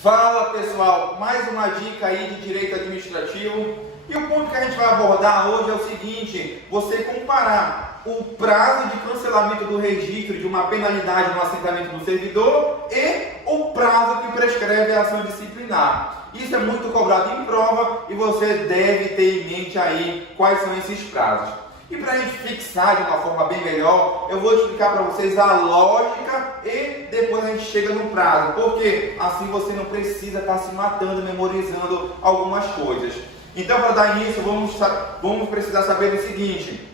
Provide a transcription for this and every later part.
Fala pessoal, mais uma dica aí de direito administrativo. E o ponto que a gente vai abordar hoje é o seguinte: você comparar o prazo de cancelamento do registro de uma penalidade no assentamento do servidor e o prazo que prescreve a ação disciplinar. Isso é muito cobrado em prova e você deve ter em mente aí quais são esses prazos. E para a gente fixar de uma forma bem melhor, eu vou explicar para vocês a lógica e depois a gente chega no prazo, porque assim você não precisa estar se matando, memorizando algumas coisas. Então, para dar início, vamos precisar saber o seguinte: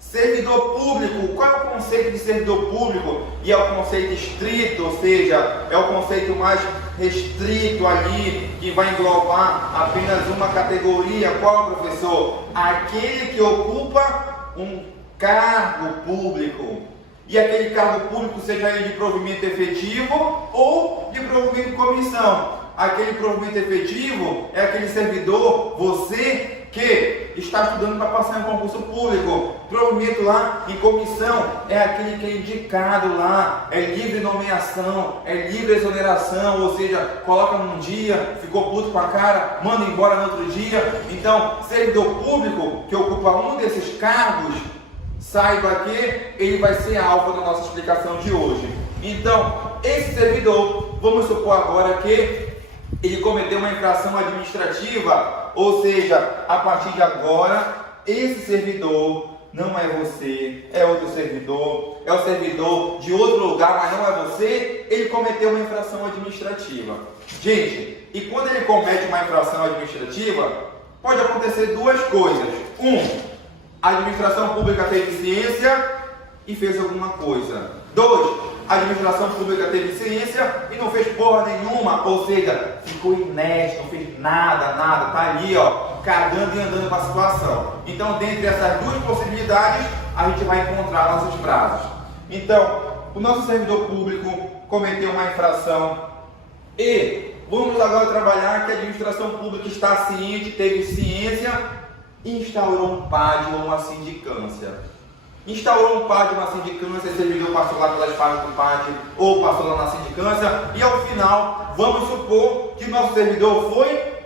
servidor público, qual é o conceito de servidor público? E é o conceito estrito, ou seja, é o conceito mais restrito ali, que vai englobar apenas uma categoria. Qual, professor? Aquele que ocupa um cargo público. E aquele cargo público, seja ele de provimento efetivo ou de provimento de comissão. Aquele provimento efetivo é aquele servidor, você que está estudando para passar em um concurso público. Provimento lá em comissão é aquele que é indicado lá, é livre nomeação, é livre exoneração, ou seja, coloca num dia, ficou puto com a cara, manda embora no outro dia. Então, servidor público que ocupa um desses cargos, saiba que ele vai ser alvo da nossa explicação de hoje. Então, esse servidor, vamos supor agora que ele cometeu uma infração administrativa, ou seja, a partir de agora, esse servidor não é você, é outro servidor, é o servidor de outro lugar, mas não é você, ele cometeu uma infração administrativa. Gente, e quando ele comete uma infração administrativa, pode acontecer duas coisas. A administração pública teve ciência e fez alguma coisa. 2, a administração pública teve ciência e não fez porra nenhuma, ou seja, ficou inerte, não fez nada, tá ali, ó, cagando e andando com a situação. Então, dentre essas duas possibilidades, a gente vai encontrar nossos prazos. Então, o nosso servidor público cometeu uma infração e vamos agora trabalhar que a administração pública está ciente, teve ciência e instaurou um PAD ou uma sindicância. Instaurou um PAD, uma sindicância, esse servidor passou lá pelas fases do PAD ou passou lá na sindicância e ao final, vamos supor que nosso servidor foi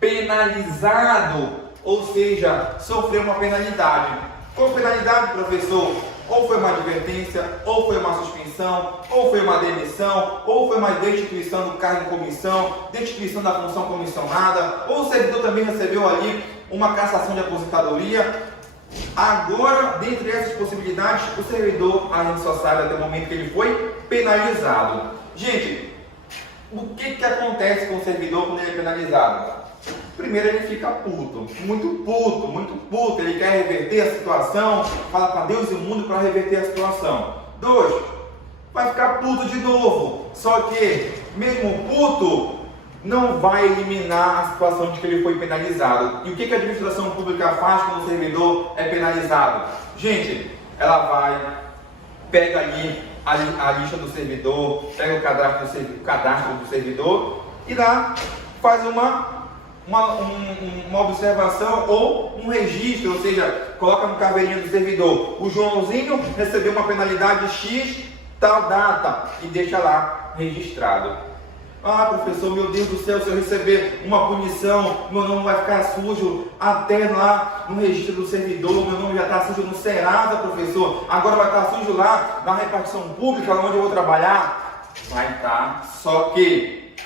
penalizado, ou seja, sofreu uma penalidade. Qual penalidade, professor? Ou foi uma advertência, ou foi uma suspensão, ou foi uma demissão, ou foi uma destituição do cargo em comissão, destituição da função comissionada, ou o servidor também recebeu ali uma cassação de aposentadoria. Agora, dentre essas possibilidades, o servidor, a gente só sabe até o momento que ele foi penalizado. Gente, o que acontece com o servidor quando ele é penalizado? Primeiro, ele fica puto, muito puto, ele quer reverter a situação, fala para Deus e o mundo para reverter a situação. 2, vai ficar puto de novo, só que mesmo puto, não vai eliminar a situação de que ele foi penalizado. E o que a administração pública faz quando o servidor é penalizado? Gente, ela vai, pega ali a lista do servidor, pega o cadastro do servidor e lá faz uma observação ou um registro, ou seja, coloca no caveirinho do servidor: o Joãozinho recebeu uma penalidade X, tal data, e deixa lá registrado. Ah, professor, meu Deus do céu, se eu receber uma punição, meu nome vai ficar sujo até lá no registro do servidor, meu nome já está sujo no Serasa, professor, agora vai estar sujo lá na repartição pública, onde eu vou trabalhar. Vai estar, só que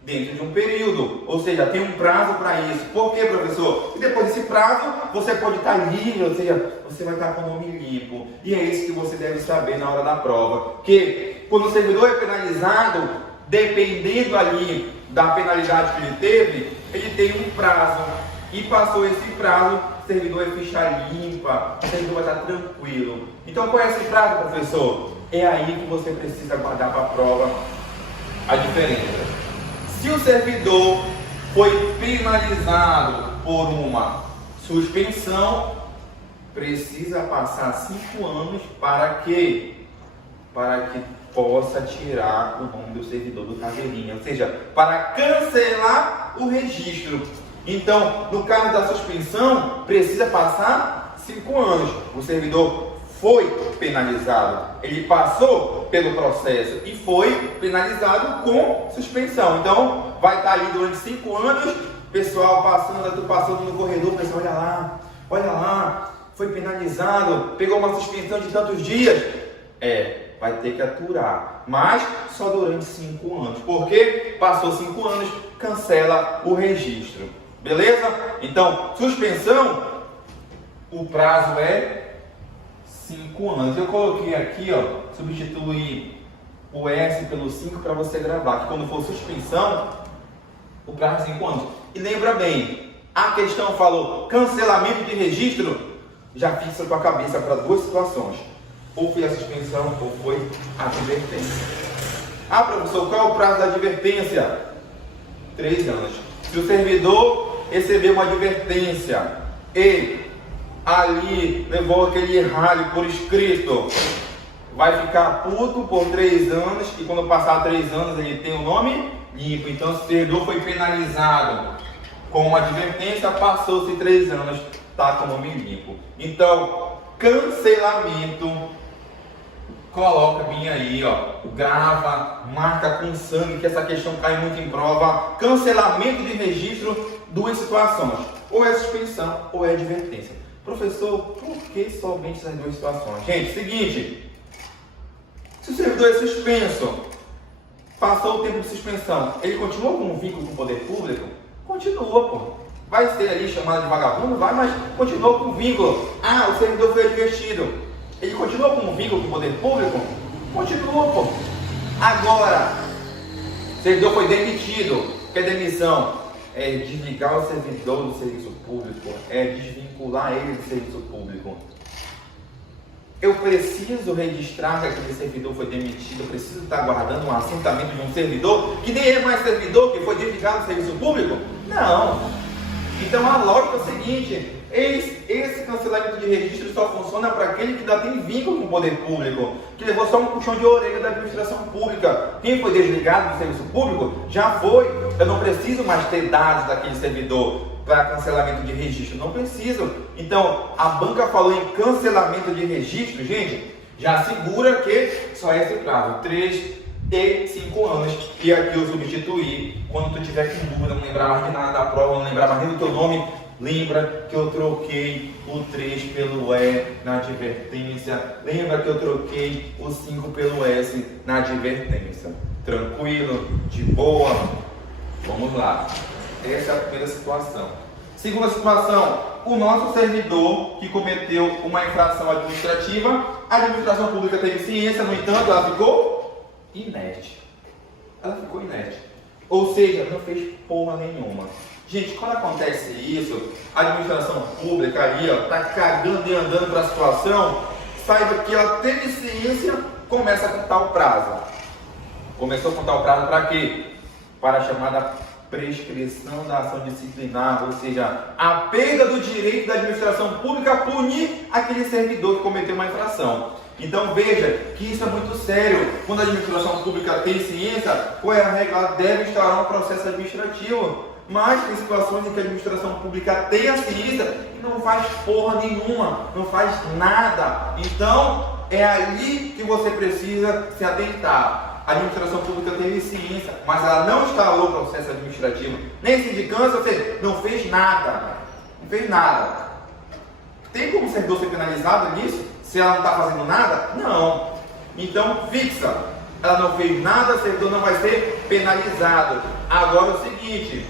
dentro de um período, ou seja, tem um prazo para isso. Por quê, professor? E depois desse prazo, você pode estar livre, ou seja, você vai estar com o nome limpo. E é isso que você deve saber na hora da prova, que quando o servidor é penalizado, dependendo ali da penalidade que ele teve, ele tem um prazo. E passou esse prazo, o servidor é ficha limpa, o servidor vai estar tranquilo. Então, qual é esse prazo, professor? É aí que você precisa guardar para a prova a diferença. Se o servidor foi penalizado por uma suspensão, precisa passar 5 anos para que possa tirar o nome do servidor do caveirinho, ou seja, para cancelar o registro. Então, no caso da suspensão, precisa passar 5 anos. O servidor foi penalizado. Ele passou pelo processo e foi penalizado com suspensão. Então, vai estar ali durante 5 anos, pessoal passando no corredor, pessoal, olha lá, foi penalizado, pegou uma suspensão de tantos dias. Vai ter que aturar, mas só durante 5 anos. Porque passou 5 anos, cancela o registro. Beleza? Então, suspensão, o prazo é 5 anos. Eu coloquei aqui, substituir o S pelo 5 para você gravar, que quando for suspensão, o prazo é 5 anos. E lembra bem, a questão falou cancelamento de registro, já fixa com a cabeça para 2 situações. Ou foi a suspensão ou foi a advertência. Professor, qual é o prazo da advertência? 3 anos. Se o servidor recebeu uma advertência e ali levou aquele ralho por escrito, vai ficar puto por 3 anos e quando passar 3 anos ele tem o nome limpo. Então, se o servidor foi penalizado com uma advertência, passou-se 3 anos, está com o nome limpo. Então, cancelamento, coloca bem aí, grava, marca com sangue, que essa questão cai muito em prova. Cancelamento de registro, 2 situações, ou é suspensão ou é advertência. Professor, por que somente essas 2 situações? Gente, seguinte, se o servidor é suspenso, passou o tempo de suspensão, ele continua com um vínculo com o poder público? Continua, pô. Vai ser ali chamado de vagabundo? Vai, mas continua com o vínculo. O servidor foi advertido. Ele continua com um vínculo com o poder público? Continua, pô. Agora, o servidor foi demitido. Que é demissão? É desligar o servidor do serviço público. É desvincular ele do serviço público. Eu preciso registrar que aquele servidor foi demitido. Eu preciso estar guardando um assentamento de um servidor que nem é mais servidor, que foi desligado do serviço público? Não. Então a lógica é a seguinte: esse cancelamento de registro só funciona para aquele que ainda tem vínculo com o poder público, que levou só um puxão de orelha da administração pública. Quem foi desligado do serviço público já foi. Eu não preciso mais ter dados daquele servidor para cancelamento de registro, não preciso. Então a banca falou em cancelamento de registro, gente, já segura que só é esse prazo, 3 e 5 anos. E aqui eu substituí, quando tu tiver com dúvida, não lembrar mais de nada da prova, não lembrar mais nem do teu nome, lembra que eu troquei o 3 pelo E na advertência, lembra que eu troquei o 5 pelo S na advertência. Tranquilo? De boa? Vamos lá. Essa é a primeira situação. Segunda situação, o nosso servidor que cometeu uma infração administrativa, a administração pública teve ciência, no entanto, ela ficou inerte. Ou seja, não fez porra nenhuma. Gente, quando acontece isso, a administração pública ali, tá cagando e andando para a situação, saiba que ela teve ciência, começa a contar o prazo. Começou a contar o prazo para quê? Para a chamada prescrição da ação disciplinar, ou seja, a perda do direito da administração pública a punir aquele servidor que cometeu uma infração. Então veja que isso é muito sério. Quando a administração pública tem ciência, qual é a regra? Ela deve instaurar um processo administrativo. Mas tem situações em que a administração pública tem a ciência e não faz porra nenhuma, não faz nada. Então é ali que você precisa se atentar. A administração pública teve ciência, mas ela não instalou o processo administrativo, nem sindicância, ou seja, não fez nada. Tem como o servidor ser penalizado nisso? Se ela não está fazendo nada? Não. Então fixa, ela não fez nada, o servidor não vai ser penalizado. Agora é o seguinte: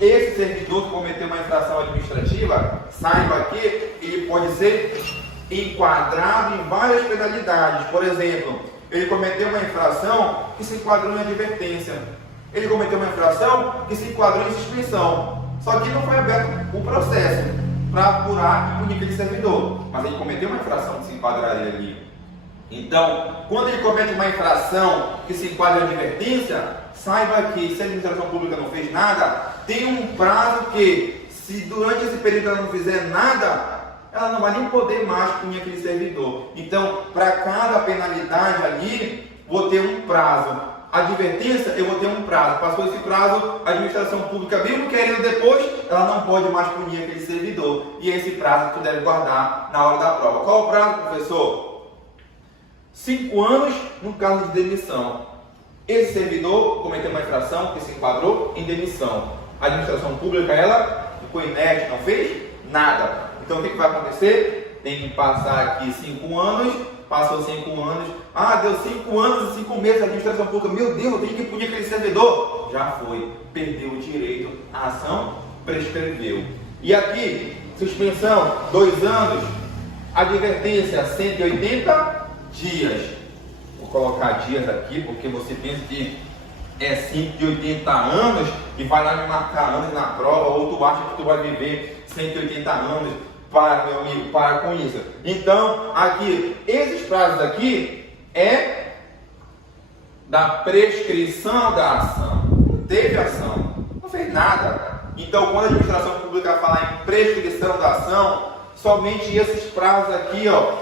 esse servidor que cometeu uma infração administrativa, saiba que ele pode ser enquadrado em várias penalidades. Por exemplo, ele cometeu uma infração que se enquadrou em advertência. Ele cometeu uma infração que se enquadrou em suspensão. Só que não foi aberto o processo para apurar e punir aquele servidor. Mas ele cometeu uma infração que se enquadraria ali. Então, quando ele comete uma infração que se enquadra em advertência, saiba que se a administração pública não fez nada, tem um prazo que, se durante esse período ela não fizer nada, ela não vai nem poder mais punir aquele servidor. Então, para cada penalidade ali, vou ter um prazo. advertência, eu vou ter um prazo. Passou esse prazo, a administração pública, mesmo querendo depois, ela não pode mais punir aquele servidor. E esse prazo tu deve guardar na hora da prova. Qual é o prazo, professor? 5 anos no caso de demissão. Esse servidor cometeu uma infração que se enquadrou em demissão. A administração pública, ela ficou inerte, não fez nada. Então o que vai acontecer? Tem que passar aqui 5 anos. Passou 5 anos, deu 5 anos e 5 meses a administração pública, meu Deus, eu tenho que punir aquele servidor. Já foi, perdeu o direito, a ação prescreveu. E aqui, suspensão, 2 anos, advertência, 180 dias. Vou colocar dias aqui, porque você pensa que é 180 anos e vai lá me marcar anos na prova, ou tu acha que tu vai viver 180 anos. Para, meu amigo, para com isso. Então, aqui, esses prazos aqui é da prescrição da ação. Não teve ação, não fez nada. Então, quando a administração pública falar em prescrição da ação, somente esses prazos aqui, ó,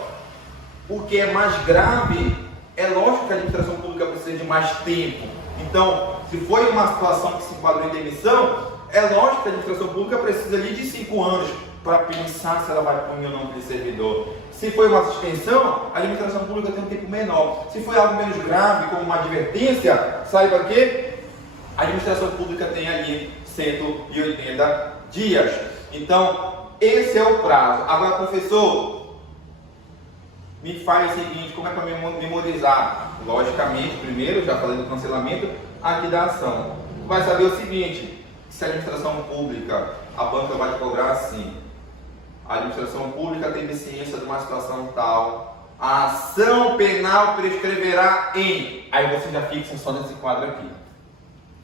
o que é mais grave, é lógico que a administração pública precisa de mais tempo. Então, se foi uma situação que se enquadrou em demissão, é lógico que a administração pública precisa ali de 5 anos para pensar se ela vai punir ou não aquele servidor. Se foi uma suspensão, a administração pública tem um tempo menor. Se foi algo menos grave, como uma advertência, saiba que a administração pública tem ali 180 dias. Então, esse é o prazo. Agora, professor, me fale o seguinte, como é para memorizar? Logicamente, primeiro, já falei do cancelamento, aqui da ação. Tu vai saber o seguinte, se a administração pública, a banca vai te cobrar assim. A administração pública teve ciência de uma situação tal. A ação penal prescreverá em. Aí você já fixa só nesse quadro aqui.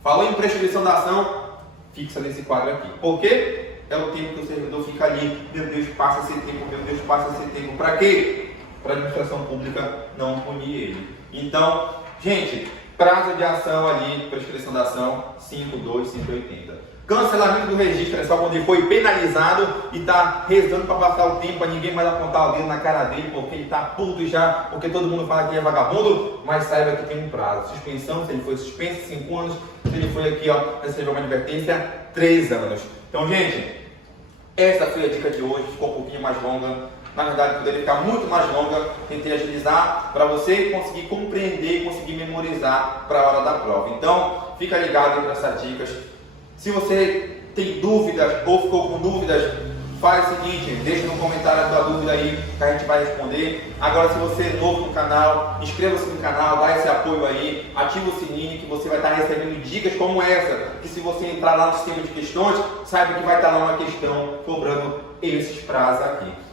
Falou em prescrição da ação, fixa nesse quadro aqui. Por quê? É o tempo que o servidor fica ali. Meu Deus, passa esse tempo, meu Deus, passa esse tempo. Para quê? Para a administração pública não punir ele. Então, gente, prazo de ação ali, prescrição da ação, 5.2.180. Cancelamento do registro é só quando ele foi penalizado e está rezando para passar o tempo, para ninguém mais apontar o dedo na cara dele, porque ele está puto já, porque todo mundo fala que é vagabundo, mas saiba que tem um prazo. Suspensão, se ele foi suspenso, 5 anos, se ele foi aqui, recebeu uma advertência, 3 anos. Então, gente, essa foi a dica de hoje, ficou um pouquinho mais longa. Na verdade, poderia ficar muito mais longa, tentei agilizar para você conseguir compreender e conseguir memorizar para a hora da prova. Então, fica ligado para essas dicas. Se você tem dúvidas ou ficou com dúvidas, faz o seguinte, deixa no comentário a tua dúvida aí que a gente vai responder. Agora, se você é novo no canal, inscreva-se no canal, dá esse apoio aí, ativa o sininho que você vai estar recebendo dicas como essa, que se você entrar lá no sistema de questões, saiba que vai estar lá uma questão cobrando esses prazos aqui.